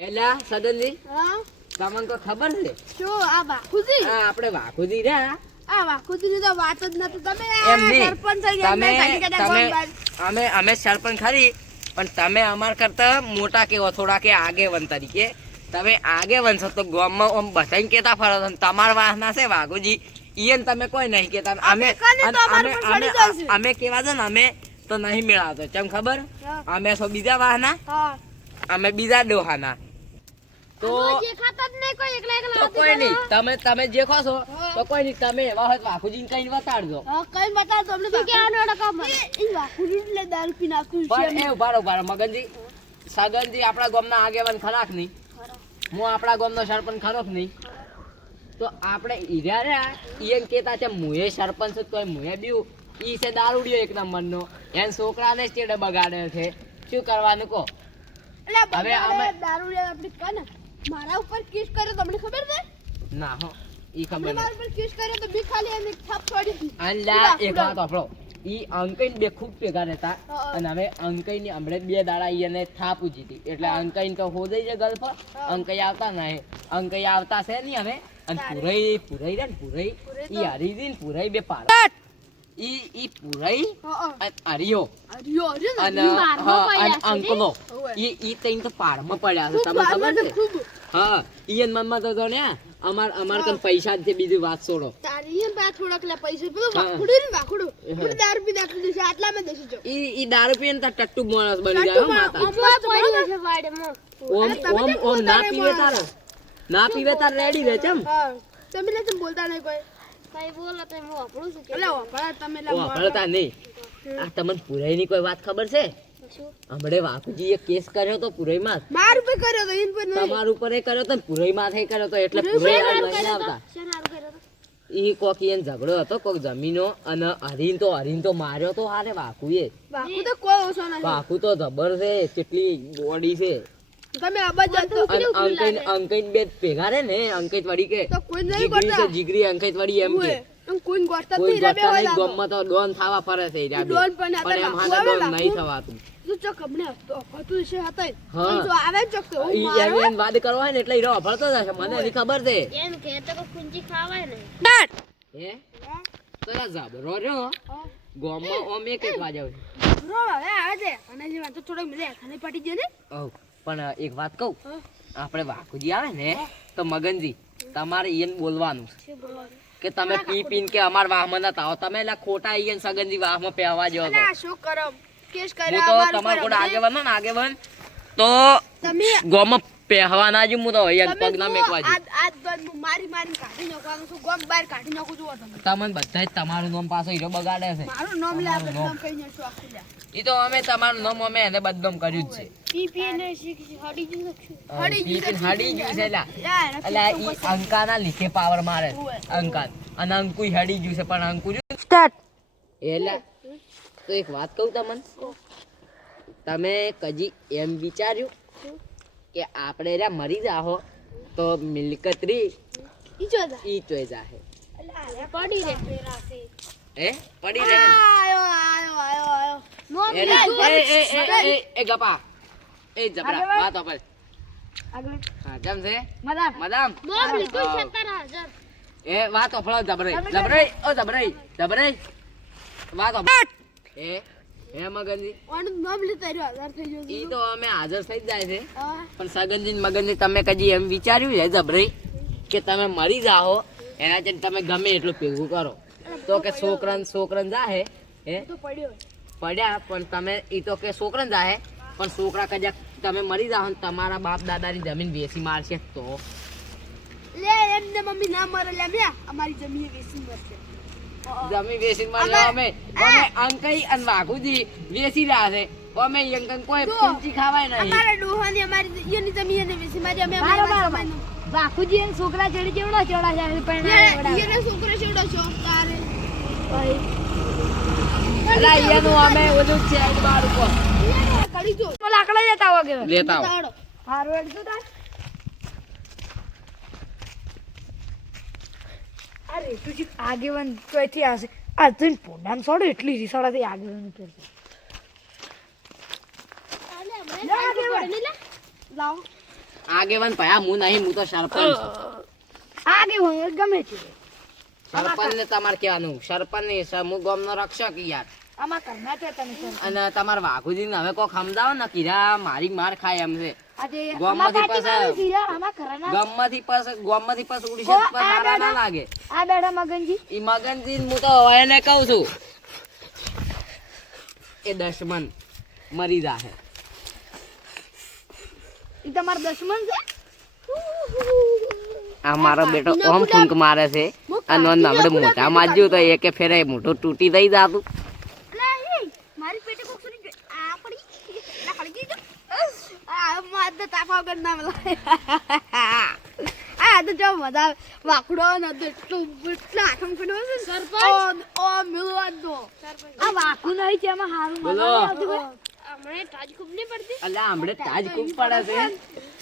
એલા સગનજી હા તમને તો ખબર છે શું આ વાખુજી આ આપણે વાઘુજી રહ્યા આ વાખુજી તો વાત જ નથી તમે એમ નહીં. સરપંચ થઈ ગયા તમે મેં ખાલી કદાચ તમે ગોળ બાર. અમે સરપંચ ખરી પણ તમે અમાર કરતા મોટા કેવો થોડા કે આગેવન તરીકે તમે આગેવન છો તો ગામમાં આમ બધાને કેતા ફરો છો ને તમારા વાહના છે વાઘુજી ઈયન તમે કોઈ નહીં કેતા અમે કને તો અમારે પર અમે ચડી જશે. અમે કેવા છે ને અમે તો નહીં મેળાતો કેમ ખબર હા. અમે છો બીજા વાહના હા અમે બીજા ડોહાના તો જે ખાતા જ નહીં કોઈ એકલા એકલા તો કોઈ નહીં તમે જે ખો છો તો કોઈ નહીં તમે એવા હોય તો વાઘુજીને કઈ બતાડજો હા કઈ બતાવ તમને શું કહેવાનો અડકા મને ઈ વાખુજી એટલે દારૂ પી નાખ્યું છે પણ એ ઉભારો મગનજી સગનજી આપણા ગામના આગેવાન ખરાક નહીં હું આપણા ગામનો સરપંચ ખરોક નહીં તો આપણે ઈર્યા રહ્યા ઈયન કેતા છે મુએ સરપંચ છું તોય મુએ બીઉ ઈ છે દારૂડિયો એક નંબરનો એન છોકરાને સ્ટેડે બગાડે છે શું કરવાનું કહો એટલે હવે હવે અમે- દારૂ લે આપણી કને મારા ઉપર કેસ કર્યો તમને ખબર છે ના હો ઈ ખબર મારા નહીં ઉપર કેસ કર્યો તો બી ખાલી એને થાપ છોડી દીધી અલ્લા એક વાત આપણો ઈ અંકઈન બે ખૂબ ભેગા રહેતા હા. અને હવે અંકઈની હમણે 2 દાડા ઈને થાપું જીતી એટલે અંકઈન તો હોદઈ છે ગલ્ફ અંકઈ આવતા નહીં અંકઈ આવતા છે નહીં હવે અને પુરઈ રે ને પુરઈ ઈ હરીજી ને પુરઈ બે પાડા ઈ પુરઈ હા અને હરિયો અરિયો અરે અને ને મારવા હા, અને પડ્યા છે અંકલો હોવે. ઈ તઈન તો પાડમાં પડ્યા છે ખૂબ તમને ખબર મારવા છે ખૂબ હા ઈયન મનમાં તો ને અમાર કન પૈસા જ છે બીજી વાત છોડો તારી એમ બા થોડાક લે પૈસા પેલું હા. વાખુડું ને વાખુડું હા. પેલું દારૂ પી નાખી દેશે આટલામાં દેશે જો ઈ દારૂ પીને તો ટટ્ટુ માણસ બની જાય હો માતા ઓમ અને તમે ઓમ કેમ ઓમ બોલતા ના નહીં પીવે બોલો? તારો ના પીવે તાર રેડી રે ચમ હા તમે લે તેમ બોલતા નહીં કોઈ કઈ બોલો તો હું આપણું શું એટલે વાપરા તમે લે ઓ હળતા નહીં આ તમને પુરાઈની કોઈ વાત ખબર છે શું હમણે વાઘુજીએ કેસ કર્યો તો પુરાઈમાં માર ઉપર કર્યો તો ઇન પર નહીં તમાર ઉપર એ કર્યો તો ને પુરાઈમાં થઈ કર્યો તો એટલે પુરાઈ આ લઈને આવતા શેના હારું કર્યો તો ઈ કોકી એને ઝઘડો હતો કોક જમીનો અને હરીન તો માર્યો તો હારે વાઘુએ વાખુ તો કોઈ ઓછો નથી વાઘુ તો જબર છે કેટલી બોડી છે તમે અબજ તો અને અંકઈન બે ભેગા રે ને અંકિત વડી કે તો કોઈ નહીં જીગરી કરતા છે જીગરી અંકિત વડી એમ કે એમ કોઈ ગોઠતા કોઈ નહીં રે ગોતા નહીં બેવા ગોમમાં તો ડોન થાવા ફરે છે ઈ રહ્યા બે. ડોન પણ હતા, પણ એમ બાપુ હાથે આવે ડોન બાપુ. નહીં થવાતું તું ચોક હમણે હતું છે હતા હા. જો આવે ને ચોક તો હું ઈ મારો એમ વાત કરવા હોય ને એટલે હીરો અફળતો જશે મને એની ખબર છે એમ કે તો કુંજી ખાવાય ને હે તો યા જાબરો રહ્યો ગોમમાં ઓમ એક વાગે આવે બ્રો હવે આવે છે અને જે વાત તો થોડોક મિલે ખાને પટી ગયો ને ઓ પણ એક વાત કહું હા. આપણે વાઘુજી આવે ને તો મગનજી તમારે ઈયન બોલવાનું છે શું બોલવાનું કે તમે પી પીને કે અમાર વાહમાં નતા આવો તમે એટલે ખોટા ઈયન સગનજી વાહમાં પહેવા જો અને આ શું કરો કેસ હું કર્યો તો અમાર તમાર ઉપર કોડ આગેવાન ને આગેવાન તો તમે ગોમાં પહેવા ના જ હું તો ઈયન તમે પગ ના જુઓ, મેકવા જો આજ બાદ હું મારી કાઢી નાખવાનું છું ગોમ બહાર કાઢી નાખું છું તમે તમને બધા જ તમારું નામ પાછો હીરો બગાડે છે મારું નામ લે આપણે નામ. નામ કઈ નાખશું આખું લે ઈ તો અમે તમારું નામ અમે એને બદનામ કર્યું જ છે પી પી ને શીખી હડી જુ શકશું પી પીને હડી ગયું છે લા યાર એટલે ઈ અંકાના લીખે પાવર મારે છે. અંકા અને અંકુય હડી ગયું છે પણ અંકુ સ્ટાર્ટ એટલે તો એક વાત કહું તમને તમે કજી એમ વિચાર્યું કે આપણે રે મરી જાહો તો મિલકત રી ઈ જો જા ઈ ચોઈ જાહે પડી રે હે પડી રહે આયો નો એ ગપા એ જબરા આગળ વાત ઓપર આગળ હા કેમ છે મદામ મદામ નો લીધું 17000 એ વાત ઓફળો જબરાઈ વાત ઓફળ હે મગનજી ઓનું નામ લેતા રહ્યો આધાર થઈ ગયો ઈ તો અમે હાજર થઈ જ જાય છે હા પણ સગનજી ને મગનજી તમે કદી એમ વિચાર્યું છે જબરાઈ કે તમે મરી જાઓ એના છે તમે ગમે એટલું ભેગું કરો તો કે છોકરાને જાહે હે તો પડ્યો પડ્યા પણ તમે ઈ તો કે છોકરાને જાહે પણ છોકરા કદાચ તમે મરી જાઓ ને તમારા બાપ દાદાની જમીન વેચી મારશે તો લે એમને મમ્મી ના મરે લે મે અમારી જમીન વેચી મરશે જમીન વેચી મારશે અમે અંકઈ અને વાઘુજી વેચી રહ્યા છે અમે અંકન કોઈ જો, પૂંચી ખાવાય નહીં અમારા ડોહાની અમારી ઈયોની જમીન એને વેચી મારી અમે અમારા બાપુજી એને છોકરા ચડી કેવડો ચોડા છે ઈયોને છોકરો છોડો છો તારે અલા ઈયાનું અમે ઓલું છે આઈ બાર ઉપર કરી જો લાકડા જતા વાગે લેતા આવો તાડો હારવડ શું થાય અરે તું આગેવાન ચોથી હશે આ તું પોડામ છોડો એટલી રીસાડાથી આગેવાન કરશે લાવો આગેવાન ભયા હું નહીં, હું તો સરપંચ છું. આગેવાન ગમે તે સરપંચ ને તમારે કહેવાનું, સરપંચ ને હું ગામનો રક્ષક યાર. આમાં કરના છે તમે સર અને તમારા વાઘુજી ને હવે કોક સમજાવો ને કીરા મારી માર ખાય એમ છે. આજે ગામમાંથી આમાં પાછા- પાછી સીરા આમાં કરના ગામમાંથી પાછું ઉડી ઓ, છે આ સારા ના બેડા. લાગે. આ બેડા મગનજી ઈ મગનજી હું તો હવે એને કહું છું એ દશમન મરી જાહે. ઈ તમારો દુશ્મન છે આ મારો બેટો ઓમ ફૂંક મારે છે અને આપણે મોઢા માજ્યું તો એકે ફેરે મોઢું તૂટી દઈ જાતું. મારી પેટે કોક સુની ગઈ. આ પડી ના હળગી ગયો. આ માર તો તાફા વગર ના મલાય. આ તો જો મજા વાકડો ન તો એટલું આઠમ ખડો છે સરપંચ. ઓ મિલવા દો. આ વાકુ નહીં છે એમાં હારું મજા બોલો. નહીં આવતી કોઈ. હમણે તાજ ખૂબ નહીં પડતી. અલ્યા હમણે તાજ ખૂબ પડે છે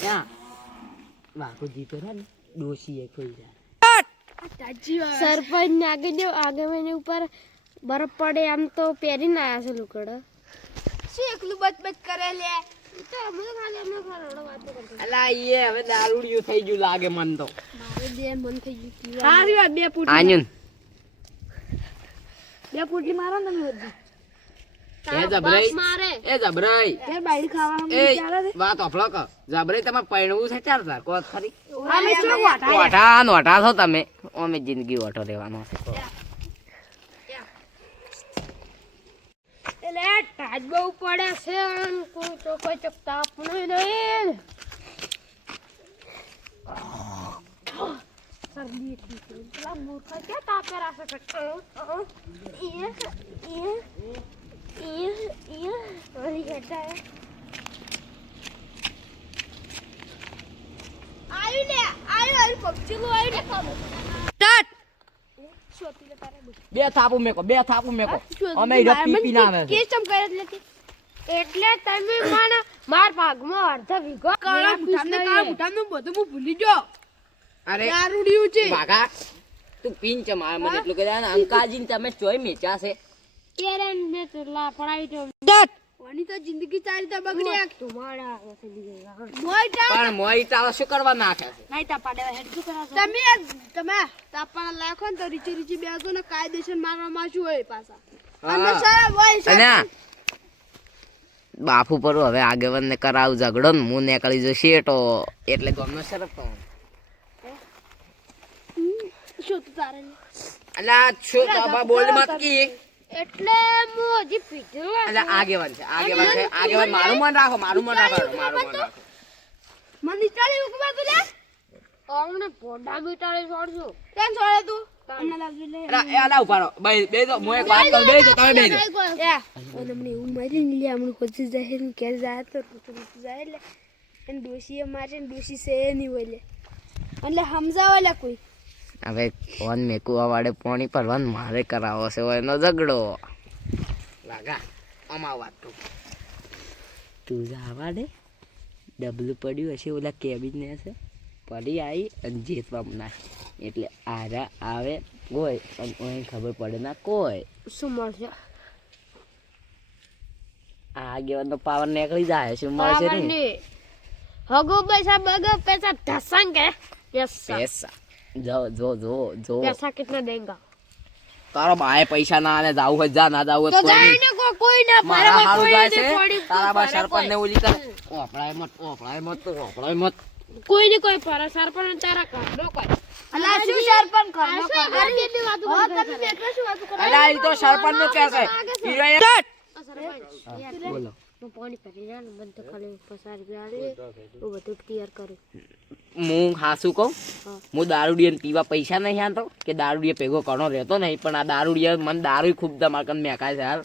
ત્યાં વાઘુજી તો છે ને ડોશીએ કોઈ જાય. સરપંચ ને આગેવાની ઉપર બરફ પડે આમ તો પહેરીને આયા છે લુકડા. શું એકલું બચ બચ કરે લે. તો અમે તો ખાલી અમે ખરડો વાતો કરતા. અલા ઈ હવે દારૂડિયું થઈ ગયું લાગે મન તો. મારે દે મન થઈ ગયું પીવા. હારી વાત બે ફૂટ આન્યુન બે ફૂટલી મારો ને તમે બધી એ જબરાઈ મારે એ જબરાઈ યાર બાયડી ખાવા એ ચાલે છે વાત ઓફલો ક જબરાઈ તમે પૈણવું છે ચાર ચાર કોત ખરી. અમે શું વાટા ઓઠા નોઠા છો તમે અમે જિંદગી ઓઠો રહેવાનો છે. એટલે તાજ બહુ પડે છે અને કોઈ તો કોઈ ચકતા પણ નહીં. શરદી એટલી છે. પેલા મૂર્ખા ક્યાં તાપે રાખે છે? ઓલી કહેતા હે. આયુ લે આયુ પક્ષીલું આયુ ને ખાવું. બે થાપું મેકો અમે ઈ પી પી ના આવે છે. કેસ ચમ કરે એટલે એટલે તમે મને માર ભાગમાં અડધો વીઘો કાળા મુઠાને કાળા મુઠાનું બધું હું ભૂલી ગયો. અરે દારૂડિયું છે. બાગા તું પીન છે મારે મને એટલું કહી દે ને અંકાજીને તમે ચોય મેચા છે. કેરેન ને તો લા પડાવી તો વાની તો જિંદગી ચાલી તો બગડી તમારા પાસે દીધેલા. મોઈટા પણ મોઈટા શું કરવા નાખે છે? નહીં તા પાડે હેડ શું કરા છો તમે તાપણા લાખો ને તો રીચી રીચી બેસો ને કાયદેસર મારવામાં શું હોય પાછા હા. અને સાહેબ હોય અને સાહેબ. બાપુ પર હવે આગેવાન ને કરાવ ઝઘડો ને હું નીકળી જશે તો એટલે ગમનો શરફ તો શું તું તારે અલા છો બાબા બોલ મત કી એટલે હું હજી પીધું અલા આગેવાન છે આગેવાન મારું મન રાખો મારું મન રાખો મને ચાલી ઉકવા તું લે અમને પોડા બીટાડી છોડશું. કેમ છોડે તું અમને લાવજો લે અલા ઉભા રહો બે જો હું એક વાત કરું બે જો તમે બે જો યા અને મને એવું મારી ને લે હમણાં પછી જાય ને કે જાય તો તું જાય લે અને ડોશીએ મારે ને ડોશી સે નહીં હોય લે એટલે સમજાવે લે કોઈ હવે ફોન મેકવા વાળે પાણી ભરવાનું મારે કરાવો છે એનો ઝઘડો લાગા અમા વાત તું જવા દે ડબલું પડ્યું હશે ઓલા કેબિન ને હશે પડી આવી અને જેતવા ના એટલે આરા આવે કોઈ અને ઓય ખબર પડે ના કોઈ શું મળશે? આ આગેવાનો પાવર નીકળી જાય શું મળશે નહીં હગો पैसा धसंगे पैसा પૈસા જો पैसा कितना देगा? તારો બાએ પૈસા ના આલે જાવું હોય જા ના જાવું तो હોય કોઈ जाने को कोई ना મારા पड़े હારું कोई જાય नहीं છે पड़ी તારા બા સરપંચ ને ઓલી કર ઓપડાય મત कोई नहीं कोई पड़ा सरपंच तारा कर लो कोई અલા શું સરપંચ કરો अरे કેટલી વાતો હા કરે તમે બેઠા શું વાતો કરો અલા ઈ તો સરપંચ નું કે છે સરપંચ બોલો હું પાણી ભરી રહ્યા ને મને તો ખાલી 50 રૂપિયા આલે હું બધું તૈયાર કરું. હું હાસું કહું હું દારૂડિયાને પીવા પૈસા નહીં આતો કે દારૂડિયા ભેગો ઘણો રહેતો નહીં પણ આ દારૂડિયા મને દારૂ ખૂબ તમારા કન મેકાય છે હાલ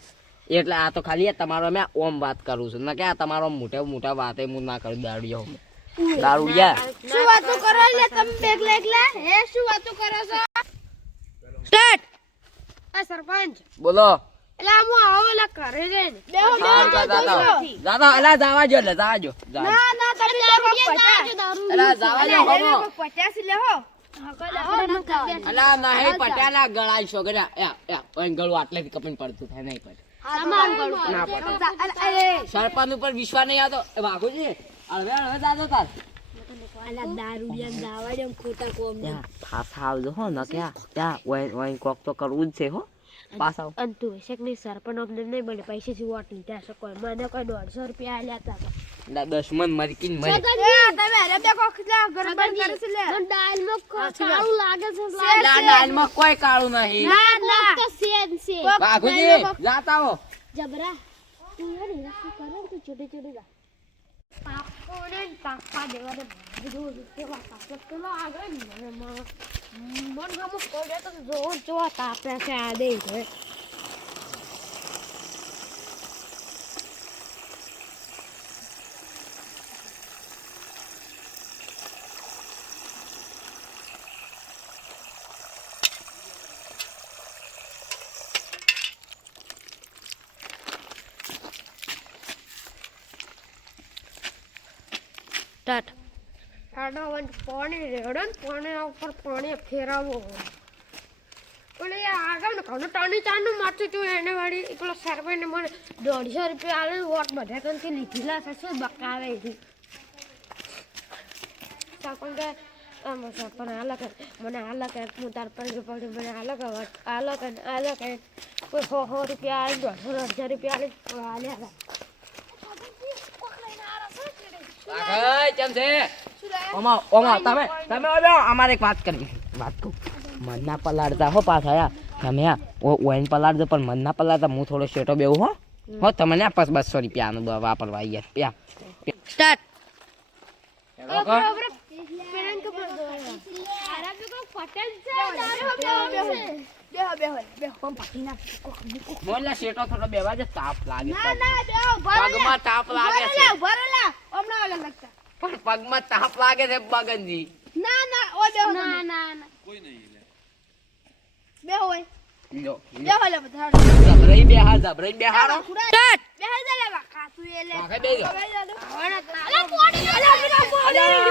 એટલે આ તો ખાલી આ તમારો મેં ઓમ વાત કરું છું ના કે આ તમારો મોટા વાતે હું ના કરું દારૂડિયા શું વાતો કરો લે તમે એકલા એકલા હે શું વાતો કરો છો આ સરપંચ બોલો એટલે હું આવો લા કરે છે ને બેહો જાતા અલા જાવા જો ના ના તમે અલા જાવા જો હમો 50 લેહો અલા નહીં પટ્યાલા ગળાઈ છો ગળા યા ઓય ગળું આટલેથી કપીને પડતું થાય નહીં પડે સામાન કરું ના પડે અરે સરપંચ ઉપર વિશ્વાસ નહીં આવતો એ વાઘુજી હળવે દાદો તાર અલા દારૂડિયા દાવાડ્યો ખોટા કોમ ને ત્યાં પાછા આવજો હો ન ક્યાં ત્યાં ઓય કોક તો કરવું જ છે હો પાછા અને તું હશે કે નહીં સરપંચ અમને નહીં મળે પૈસેથી વોટ લીધા છે કોઈ મને કોઈ 150 રૂપિયા આલ્યા હતા ના દશમન મરકીન મરી તમે અરે બે કોક લા ગરબડ કરે છે લે દાલમાં કાળું લાગે છે ના દાલમાં કોઈ કાળું નહીં ના ના તો સેન છે બાઘુજી જાતા હો જબરા તું યાર શું કરે તું છોટી છોટી જા પાપોને પાપા દેવાને બધું કેવા પાપા પેલો આગળ મને મન ગમો કોડે તો જો તાપે છે આ દે છે સ્ટાર્ટ આડોવન પાણી રેડન પાણી ઉપર પાણી ફેરાવો પણ એ આગળ ને ઘણું ટાણી ચાનું માથું તું એને વાળી પેલો સરપંચને મને 150 રૂપિયા આલે વોટ બધા કંથી લીધેલા છે શું બકાવે છે સરપંચ આમ સરપંચ આલા કે મને આલા કે હું તાર 5 રૂપિયા મને આલા કે કોઈ 100 રૂપિયા આલે 150 રૂપિયા આલે આલ્યા બાઘા કેમ છે ઓમા તમે ઓલો અમારે એક વાત કરવી વાત કહું મનના પલાડતા હો પાછા આયા તમે આ ઓઈન પલાડજો પણ મનના પલાડતા હું થોડો શેટો બેવું હો તમને આ 200 રૂપિયાનું વાપરવા આવી ગયા સ્ટાર્ટ મોલા શેટો થોડો બેવા દે તાપ લાગે ના ના બેહો પગમાં તાપ લાગે છે ભરેલા હમણાં ઓલા લગતા પણ પગમાં તાપ લાગે છે બગનજી ના ના ઓ બેહો ના ના બેહો ઓય લો બેહો લે બધા જબરઈ બેહારો સ્ટાર્ટ બેહો દે લે કાસુ એ લે વાગે બેજો અલા પોડી અલા